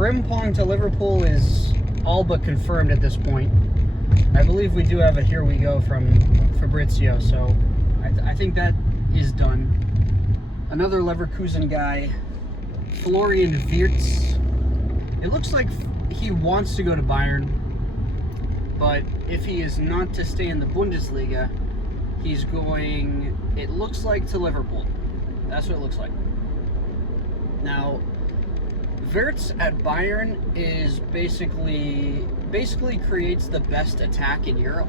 Frimpong to Liverpool is all but confirmed at this point. I believe we do have a here we go from Fabrizio, so I think that is done. Another Leverkusen guy, Florian Wirtz. It looks like he wants to go to Bayern, but if he is not to stay in the Bundesliga, he's going, it looks like, to Liverpool. That's what it looks like. Now, Wirtz at Bayern is basically creates the best attack in Europe.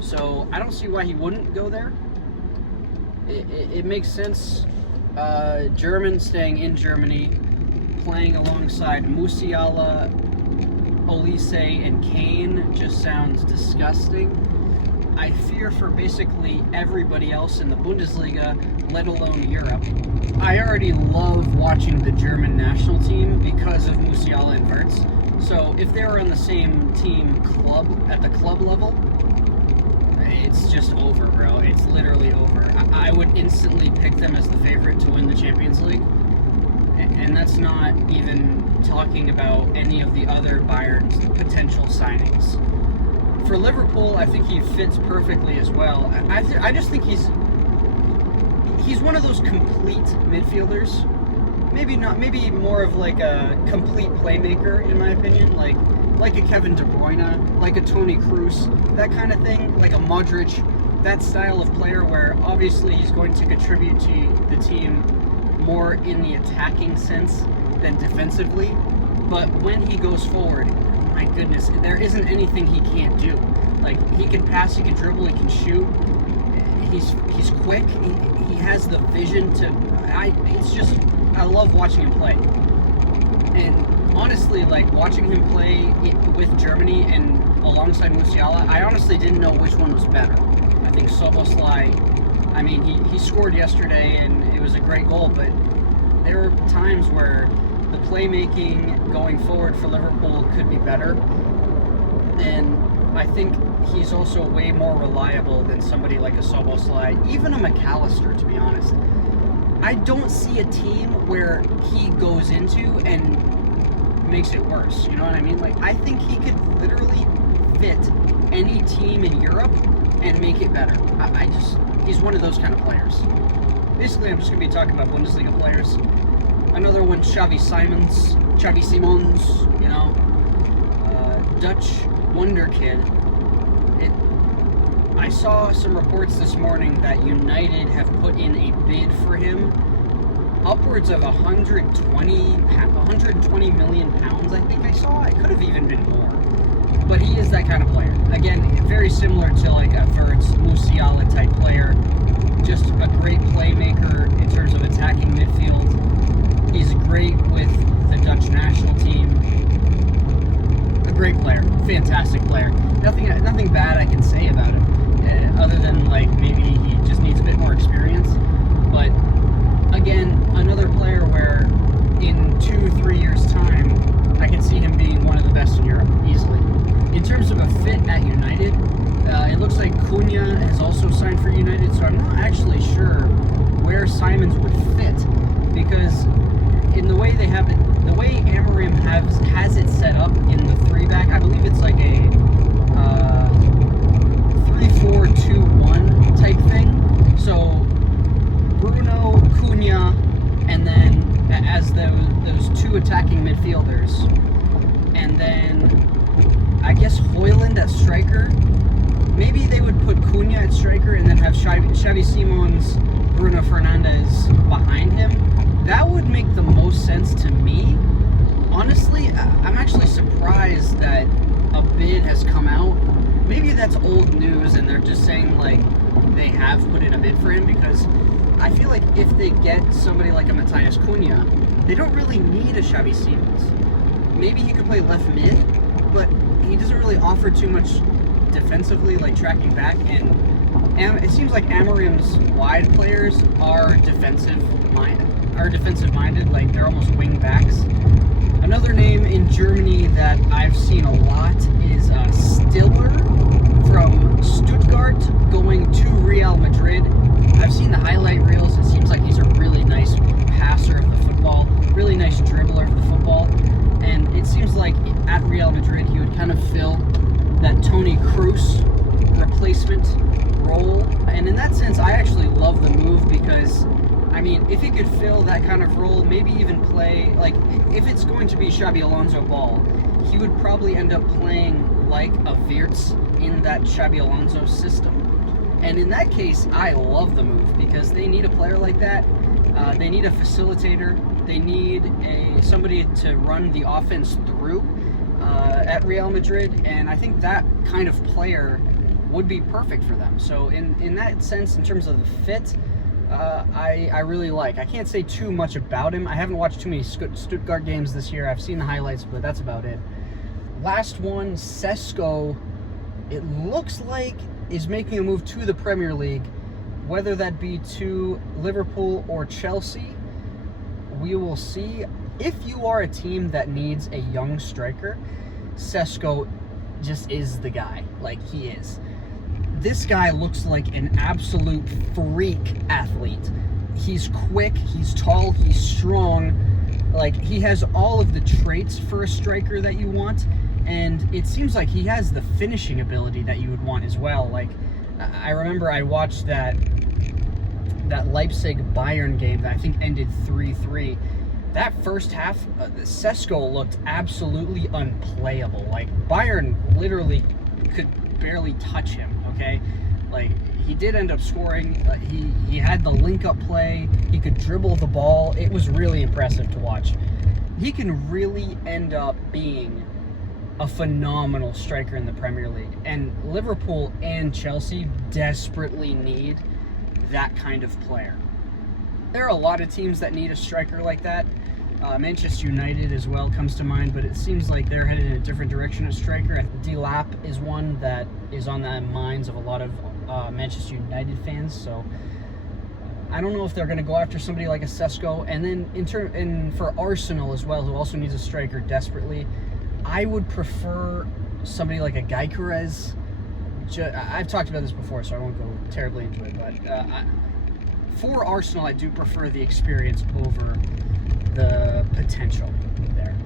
So I don't see why he wouldn't go there. It makes sense. German staying in Germany, playing alongside Musiala, Olise, and Kane just sounds disgusting. I fear for basically everybody else in the Bundesliga, let alone Europe. I already love watching the German national team because of Musiala and Wirtz. So if they were on the same team club at the club level, it's just over, bro. It's literally over. I would instantly pick them as the favorite to win the Champions League. And that's not even talking about any of the other Bayern's potential signings. For Liverpool, I think he fits perfectly as well. I just think he's one of those complete midfielders. Maybe not. Maybe more of like a complete playmaker, in my opinion. Like a Kevin De Bruyne, like a Toni Kroos, that kind of thing. Like a Modric, that style of player where obviously he's going to contribute to the team more in the attacking sense than defensively. But when he goes forward, my goodness, there isn't anything he can't do. Like, he can pass, he can dribble, he can shoot. He's quick. He has the vision to. I love watching him play. And honestly, like, watching him play with Germany and alongside Musiala, I honestly didn't know which one was better. I think Szoboszlai, I mean, he scored yesterday and it was a great goal, but there were times where the playmaking going forward for Liverpool could be better. And I think he's also way more reliable than somebody like a Szoboszlai, even a McAllister, to be honest. I don't see a team where he goes into and makes it worse. You know what I mean? Like, I think he could literally fit any team in Europe and make it better. He's one of those kind of players. Basically, I'm just going to be talking about Bundesliga players. Another one, Xavi Simons, you know, Dutch wonder kid. I saw some reports this morning that United have put in a bid for him, upwards of 120 million pounds, I think I saw. It could have even been more. But he is that kind of player. Again, very similar to like a Wirtz, Musiala type player. Just a great playmaker in terms of attacking midfield. He's great with the Dutch national team. A great player. Fantastic player. Nothing bad I can say about him. Other than, like, maybe he just needs a bit more experience. But, again, another player where in 2-3 years' time, I can see him being one of the best in Europe, easily. In terms of a fit at United, it looks like Cunha has also signed for United, so I'm not actually sure where Simons would fit, because in the way they have it, the way Amorim has it set up in the 3-back, I believe it's like a 3-4-2-1 type thing. So Bruno, Cunha, and then as those two attacking midfielders, and then I guess Højlund at striker. Maybe they would put Cunha at striker and then have Xavi Simons, Bruno Fernandes behind him. That would make the most sense to me. Honestly, I'm actually surprised that a bid has come out. Maybe that's old news and they're just saying, like, they have put in a bid for him, because I feel like if they get somebody like a Matthias Cunha, they don't really need a Xavi Simons. Maybe he could play left mid, but he doesn't really offer too much defensively, like tracking back, and it seems like Amorim's wide players are defensive minded, like they're almost wing backs. Another name in Germany that I've seen a lot is Stiller from Stuttgart going to Real Madrid. I've seen the highlight reels. It seems like he's a really nice passer of the football, really nice dribbler of the football, and Real Madrid, he would kind of fill that Toni Kroos replacement role. And in that sense, I actually love the move because, I mean, if he could fill that kind of role, maybe even play, like, if it's going to be Xabi Alonso ball, he would probably end up playing like a Wirtz in that Xabi Alonso system. And in that case, I love the move because they need a player like that. They need a facilitator. They need somebody to run the offense through at Real Madrid, and I think that kind of player would be perfect for them. So in that sense, in terms of the fit, I really like. I can't say too much about him. I haven't watched too many Stuttgart games this year. I've seen the highlights, but that's about it. Last one, Sesko, it looks like is making a move to the Premier League, whether that be to Liverpool or Chelsea. We will see. If you are a team that needs a young striker, Sesko just is the guy. Like, he is. This guy looks like an absolute freak athlete. He's quick, he's tall, he's strong. Like, he has all of the traits for a striker that you want, and it seems like he has the finishing ability that you would want as well. Like, I remember I watched that Leipzig-Bayern game that I think ended 3-3. That first half, Sesko looked absolutely unplayable. Like, Bayern literally could barely touch him, okay? Like, he did end up scoring. He had the link-up play. He could dribble the ball. It was really impressive to watch. He can really end up being a phenomenal striker in the Premier League. And Liverpool and Chelsea desperately need that kind of player. There are a lot of teams that need a striker like that. Manchester United as well comes to mind, but it seems like they're headed in a different direction at striker. Delap is one that is on the minds of a lot of Manchester United fans, so I don't know if they're going to go after somebody like a Sesko. And then for Arsenal as well, who also needs a striker desperately, I would prefer somebody like a Gyökeres. I've talked about this before, so I won't go terribly into it, but for Arsenal, I do prefer the experience over the potential there.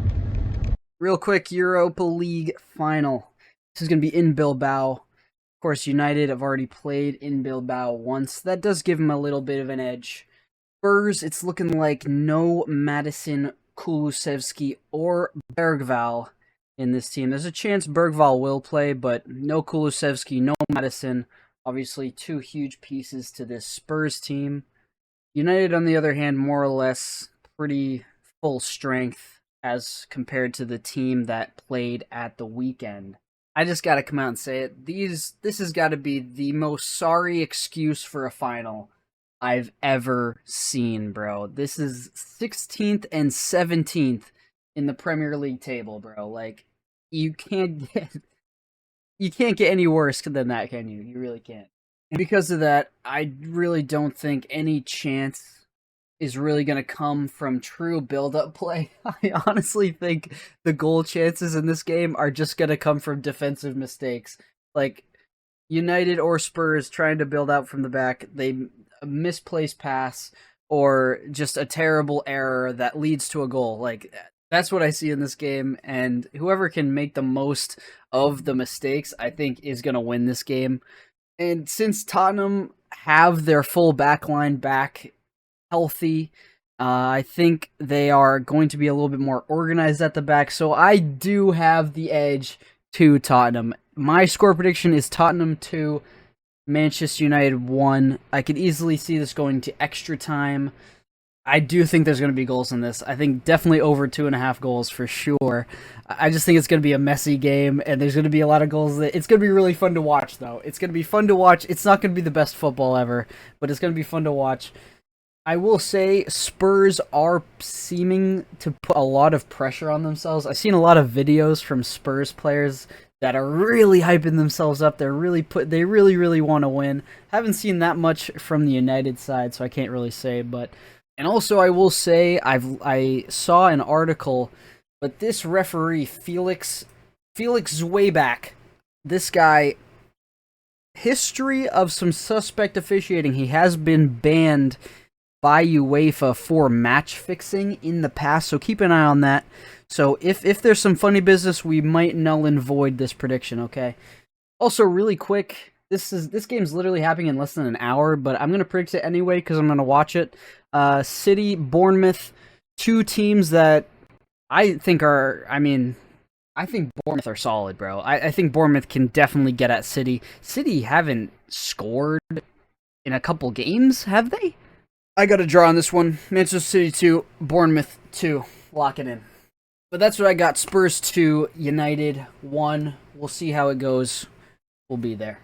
Real quick, Europa League Final. This is going to be in Bilbao. Of course, United have already played in Bilbao once. That does give them a little bit of an edge. Spurs, it's looking like no Madison, Kulusevski, or Bergval in this team. There's a chance Bergval will play, but no Kulusevski, no Madison. Obviously, two huge pieces to this Spurs team. United, on the other hand, more or less pretty full strength as compared to the team that played at the weekend. I just gotta come out and say it. This has got to be the most sorry excuse for a final I've ever seen, bro. This is 16th and 17th in the Premier League table, bro. Like, you can't get any worse than that, can you? You really can't. And because of that, I really don't think any chance is really going to come from true build-up play. I honestly think the goal chances in this game are just going to come from defensive mistakes. Like, United or Spurs trying to build out from the back, a misplaced pass, or just a terrible error that leads to a goal. Like, that's what I see in this game, and whoever can make the most of the mistakes, I think, is going to win this game. And since Tottenham have their full back line back healthy, I think they are going to be a little bit more organized at the back, so I do have the edge to Tottenham. My score prediction is Tottenham 2, Manchester United 1. I could easily see this going to extra time. I do think there's going to be goals in this. I think definitely over 2.5 goals for sure. I just think it's going to be a messy game, and there's going to be a lot of goals. It's going to be really fun to watch, though. It's going to be fun to watch. It's not going to be the best football ever, but it's going to be fun to watch. I will say Spurs are seeming to put a lot of pressure on themselves. I've seen a lot of videos from Spurs players that are really hyping themselves up. They really want to win. Haven't seen that much from the United side, so I can't really say. And also I will say I saw an article, but this referee Felix Zweibach, this guy, history of some suspect officiating. He has been banned by UEFA for match fixing in the past, so keep an eye on that. So if there's some funny business, we might null and void this prediction, okay? Also, really quick, this game's literally happening in less than an hour, but I'm gonna predict it anyway because I'm gonna watch it. City, Bournemouth, two teams that I think are, I think Bournemouth are solid, bro. I think Bournemouth can definitely get at City. City haven't scored in a couple games, have they? I got a draw on this one. Manchester City 2, Bournemouth 2. Lock it in. But that's what I got. Spurs 2, United 1. We'll see how it goes. We'll be there.